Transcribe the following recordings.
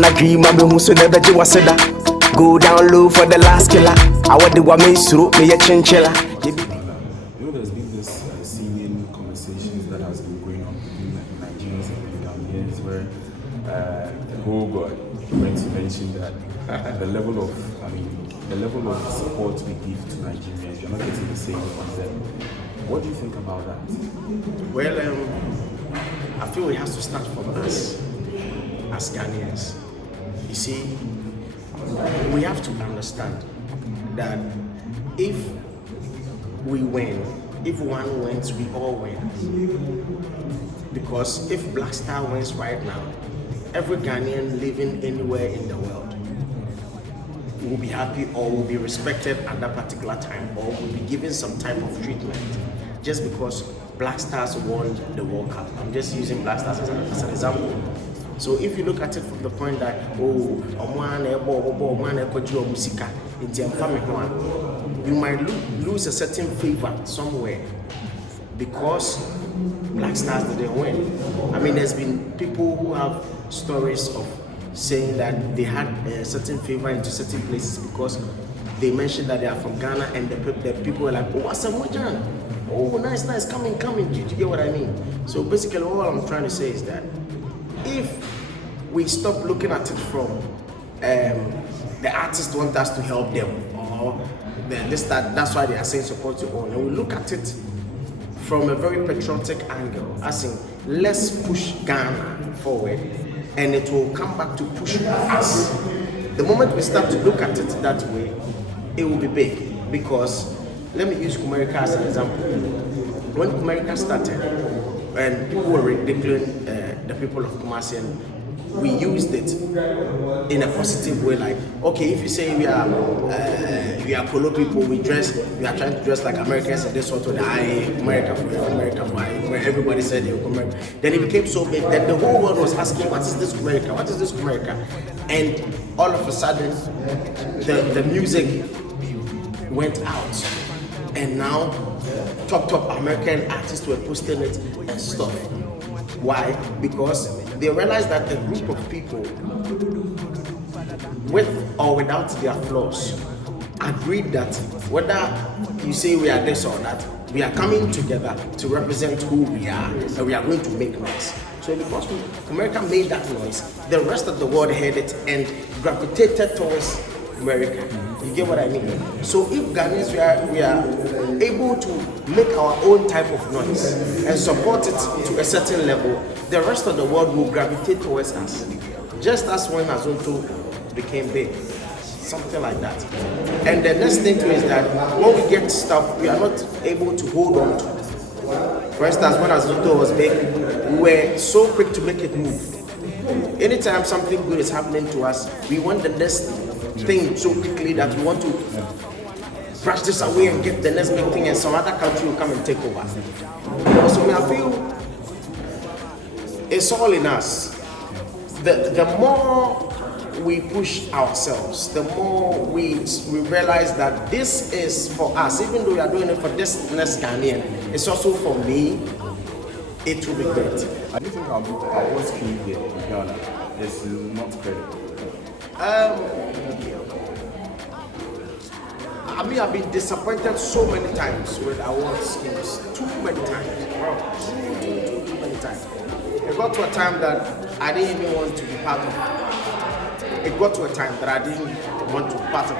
Ghana dream, I'm who so never do was that. Go down low for the last killer. I want the woman through me a chinchilla. You know, there's been this seeming conversations that has been going on between Nigerians and Ghanaians where God went to mention that the level of support we give to Nigerians, you're not getting the same from them. What do you think about that? Well, I feel it has to start from us as Ghanaians. You see, we have to understand that if we win, if one wins, we all win. Because if Black Star wins right now, every Ghanaian living anywhere in the world will be happy or will be respected at that particular time or will be given some type of treatment just because Black Stars won the World Cup. I'm just using Black Stars as an example. So if you look at it from the point that, you might lose a certain favor somewhere because Black Stars didn't win. I mean, there's been people who have stories of saying that they had a certain favor into certain places because they mentioned that they are from Ghana and the people were like, oh, what's up, Mojan? Oh, nice, coming. Do you get what I mean? So basically all I'm trying to say is that if we stop looking at it from the artists want us to help them or that's why they are saying support your own, and we look at it from a very patriotic angle, as in let's push Ghana forward and it will come back to push us. The moment we start to look at it that way, it will be big. Because let me use Kumerica as an example. When Kumerica started and people were ridiculing the people of Kumasi, and we used it in a positive way, like, okay, if you say we are Polo people, we are trying to dress like Americans and this sort of America, where everybody said they were America. Then it became so big that the whole world was asking, what is this America? What is this America? And all of a sudden, the music went out. And now, top American artists were posting it and stuff. Why? Because they realized that a group of people, with or without their flaws, agreed that whether you say we are this or that, we are coming together to represent who we are and we are going to make noise. So because America made that noise, the rest of the world heard it and gravitated towards America. You get what I mean? So if Ghanaians we are able to make our own type of noise and support it to a certain level, the rest of the world will gravitate towards us. Just as when Azonto became big. Something like that. And the next thing too is that when we get stuff we are not able to hold on to. For instance, when Azonto was big, we were so quick to make it move. Anytime something good is happening to us, we want the next thing so quickly that we want to brush this away and get the next big thing, and some other country will come and take over. So I feel it's all in us. The more we push ourselves, the more we realize that this is for us. Even though we are doing it for this next Ghanaian, it's also for me. It will be great. I do think our own scheme here in Ghana is not credible. I mean, I've been disappointed so many times with award schemes. Too many times. Too many times. It got to a time that I didn't even want to be part of it. It got to a time that I didn't want to be part of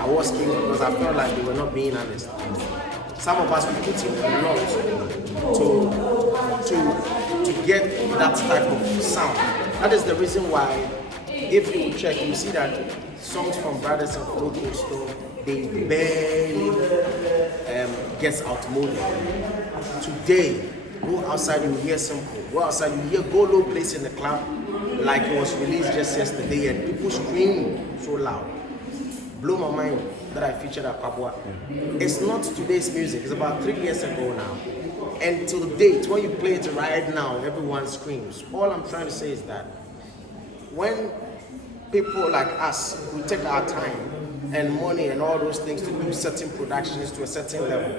award schemes because I felt like they were not being honest. Some of us, we put in a lot to get that type of sound. That is the reason why, if you check, you see that songs from Brothers and Flowking Stone, they barely gets outmoded. Today, go outside, you hear Simple. Go outside, you hear Go Low Place in the club, like it was released just yesterday, and people scream so loud. Blow my mind that I featured at Papua. It's not today's music, it's about 3 years ago now. And till date, when you play it right now, everyone screams. All I'm trying to say is that when people like us, we take our time and money and all those things to do certain productions to a certain level,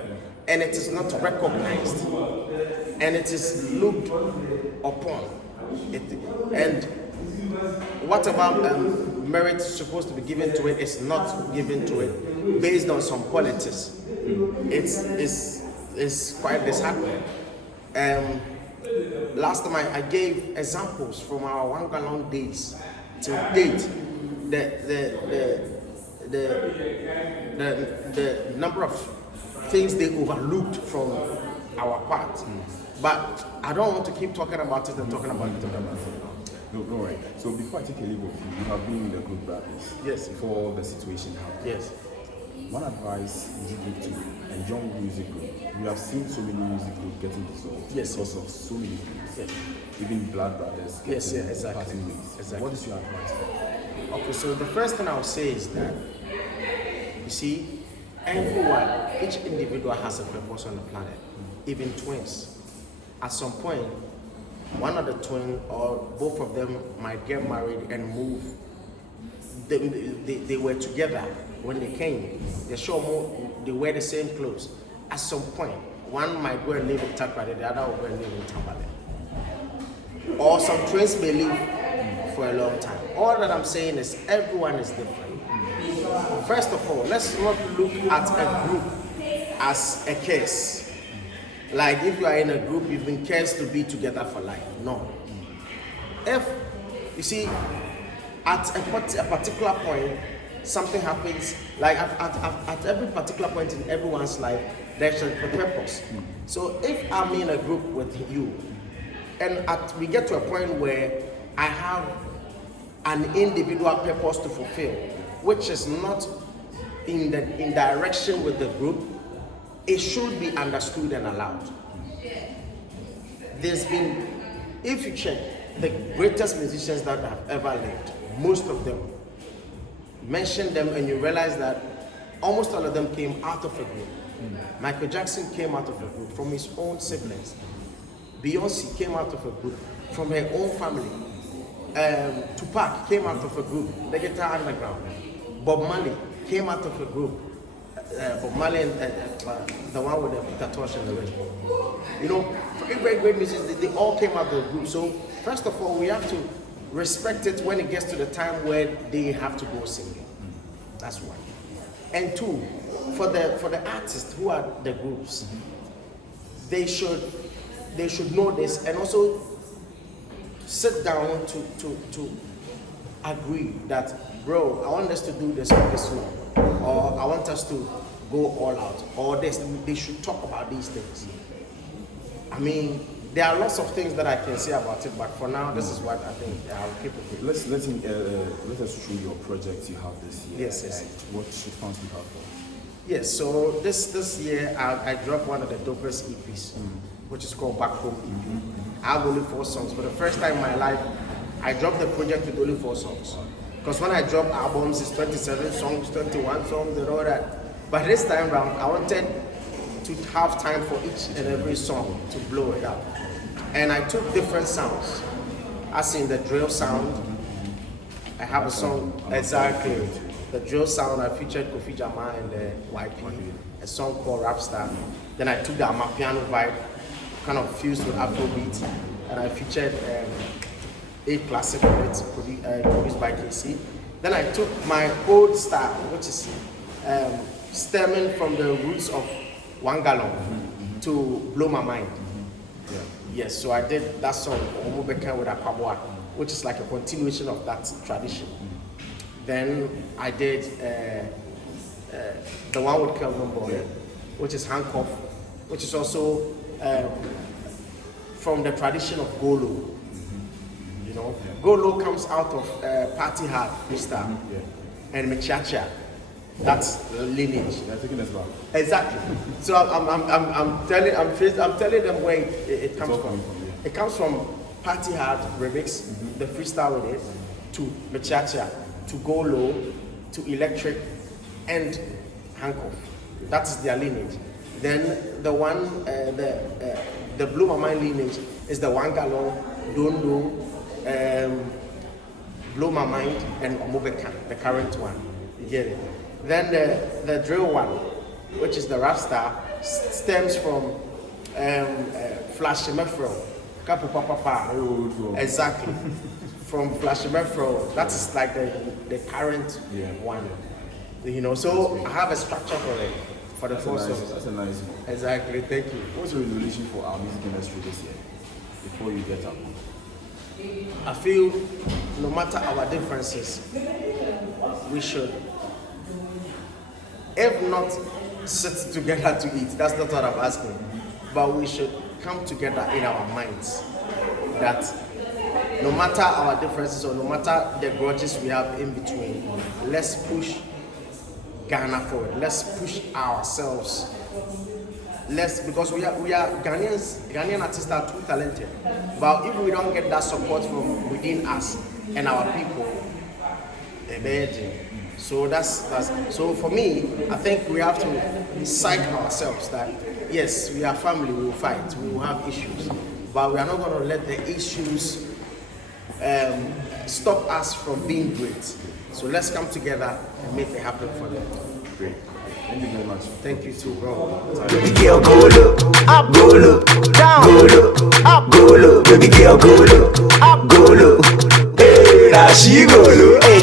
and it is not recognized, and it is looked upon, and whatever merit is supposed to be given to it is not given to it based on some politics. It's quite disheartening. Last time I gave examples from our Wangalong days to date. The number of things they overlooked from our part. But I don't want to keep talking about it and talking about it. No, right. So before I take a leave of you have been in the group brothers. Yes. Before the situation happened. Yes. One advice would you give to a young music group? We have seen so many music groups getting dissolved because of so many things. Yes. Even Blood Brothers. Yes, yeah, exactly. Passing ways. Exactly. What is your advice? Okay, so the first thing I would say is that, you see, everyone, each individual has a purpose on the planet, even twins. At some point, one of the twin or both of them might get married and move. They were together when they came. They wear the same clothes. At some point, one might go and live in Takrade, the other will go and live in Tambale. Or some twins may live for a long time. All that I'm saying is everyone is different. First of all, let's not look at a group as a curse. Like if you are in a group, you've been cursed to be together for life. No. If, you see, at a particular point, something happens, like at every particular point in everyone's life, there's a purpose. So if I'm in a group with you, and we get to a point where I have an individual purpose to fulfill, which is not in direction with the group, it should be understood and allowed. There's been, if you check the greatest musicians that have ever lived, most of them, mention them and you realize that almost all of them came out of a group. Michael Jackson came out of a group from his own siblings. Beyonce came out of a group from her own family. Tupac came out of a group, the Guitar Underground. Bob Marley came out of a group. Bob Marley and the one with the Peter Tosh and the rest. You know, very great musicians, they all came out of the group. So first of all, we have to respect it when it gets to the time where they have to go sing. That's one. And two, for the artists who are the groups, they should know this and also sit down to agree that, bro, I want us to do this for this long, or I want us to go all out, or they should talk about these things. I mean, there are lots of things that I can say about it, but for now, this is what I think I'll keep it. Let us through your project you have this year. Yes. What should fans look out for? Yes, so this year I dropped one of the dopest EPs, which is called Back Home EP. I have only 4 songs. For the first time in my life, I dropped the project with only 4 songs. Because when I drop albums, it's 27 songs, 21 songs, and all that. But this time around, I wanted to have time for each and every song to blow it up. And I took different sounds. As in the drill sound, I have a song, exactly. The drill sound, I featured Kofi Jama and YP, a song called Rap Star. Then I took the Amapiano vibe, kind of fused with Afrobeat, and I featured a classic on it, produced by KC. Then I took my old style, which is stemming from the roots of Wangalong to Blow My Mind. Yes, so I did that song, Omobeka with Akwaboa, which is like a continuation of that tradition. Then I did the one with Kelvin Boy, which is Handcuff, which is also from the tradition of Golo. You know, Golo comes out of Party Hard freestyle and Mechacha. That's lineage. They're taking us back. Exactly. So I'm telling them where it comes from. It comes from Party Hard remix, the freestyle with it, to Mechacha, to Go Low, to Electric, and Handcuff. That's their lineage. Then the one, the Blow My Mind lineage is the Wangalong, Dondo, Blow My Mind, and Omobeka, the current one. You get it? Then the drill one, which is the Rap Star, stems from Flash Mefro, Kapu Papa. Exactly. From Flash Metro, that is like the current one. You know, so I have a structure for the first song. That's a nice one. Exactly, thank you. What's your resolution for our music industry this year? Before you get up. I feel no matter our differences, we should, if not sit together to eat, that's not what I'm asking, but we should come together in our minds that no matter our differences or no matter the grudges we have in between, let's push Ghana forward. Let's push ourselves. Because we are Ghanaians. Ghanaian artists are too talented, but if we don't get that support from within us and our people, so so for me, I think we have to psych ourselves that yes, we are family. We will fight. We will have issues, but we are not going to let the issues stop us from being great. So let's come together and make it happen for them. Great. Thank you very much. Thank you too, bro. Baby girl, go look, up, go look, down, go look, up, go look. Baby girl, go look, up, go look. Hey, now she go look. Hey,